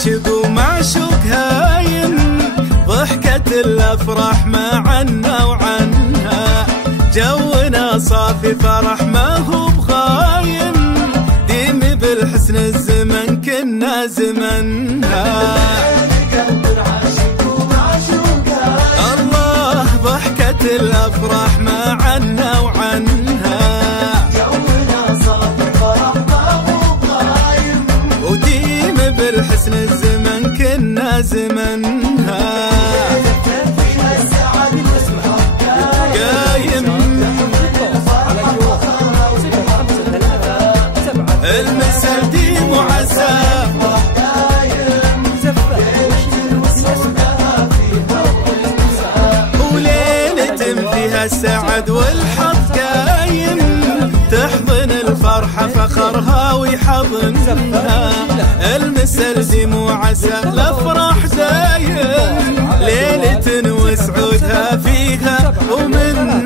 عاشق ومعشوق هايم، ضحكة الأفراح ما عنا وعنها، جونا صافي فرح ما هو بغايم، ديم بالحسن الزمن كنا زمنها. الله ضحكة الأفراح ما عنا وعنها، جونا صافي فرح ما هو بغايم، وديم بالحسن الزمن كنا زمنها. المسا ديم وعسى وليلة فيها السعد والحظ قايم، تحضن الفرحة فخرها ويحضنها. المسا ديم وعسى الأفراح دايم، ليلة وسعودها فيها ومنها.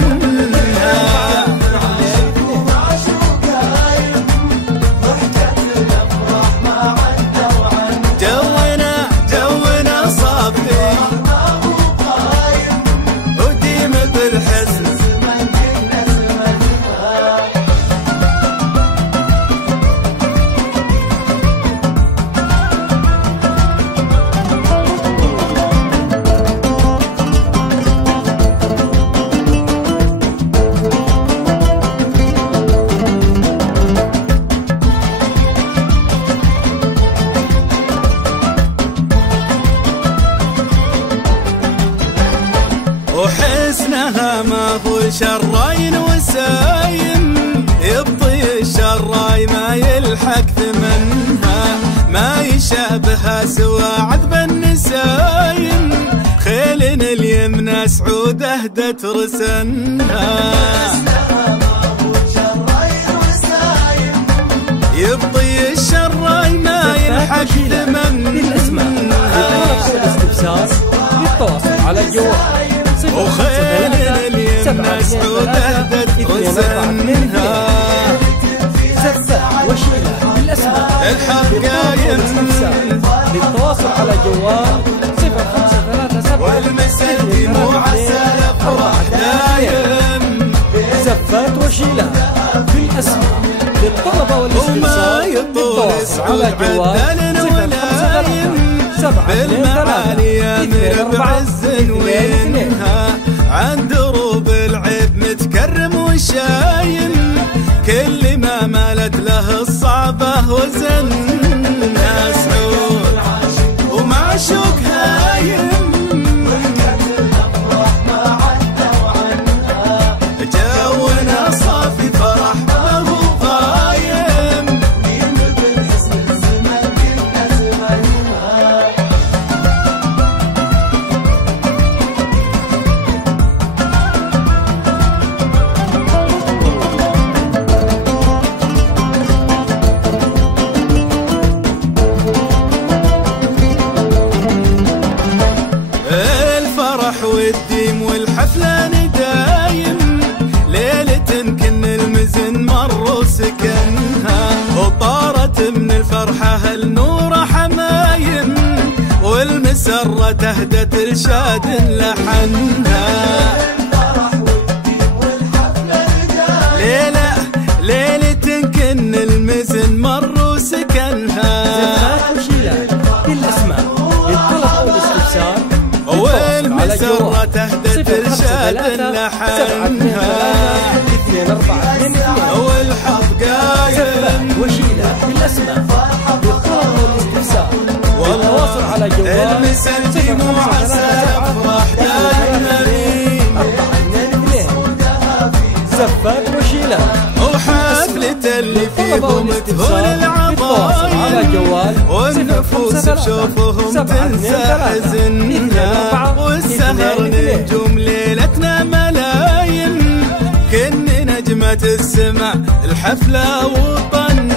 وحسنها ما هو شراين وسايم، يبطي الشراي ما يلحق ثمنها، ما يشابهها سوى عذب النسايم، خيل اليمنى سعود اهدت رسنها. يبطي الشراي ما يلحق ثمنها، للتواصل على الجوال وخيل اليمنى سعود اهدت رسنها. زفة وشيلة بالاسماء الحب قايم، للتواصل على الجوال 0537 والمسا ديم وعسى الأفراح دايم، زفات وشيلة بالاسماء للطلبة والاستفسار للتواصل على الجوال 0537 بالمعالي يامر بعز وينها، عن دروب العيب متكرم وشايم، كل ما مالت له الصعبة وزنها. سعود ومعشوق هايم، جونا صافي فرح ما هو غايم، والديم والحفلة ندايم، ليلة كن المزن مر وسكنها، وطارت من الفرحة النور حمايم، والمسرة تهدت الشاد لحنها. ليلة كن المزن مر وسكنها، بالاسماء للطلب والاستفسار والمسرة تهدت الشاد لحنها. والحظ قايم وشيلة بالاسماء للطلب والاستفسار والتواصل على جوال المسا ديم وعسى الأفراح دايم، 422 زفات وشيلة وحفلة اللي فيهم تهون العطايم، والنفوس بشوفهم تنسى حزنها، والسهر نجوم ليلتنا ملايم، كن نجمة السمع الحفلة وطن.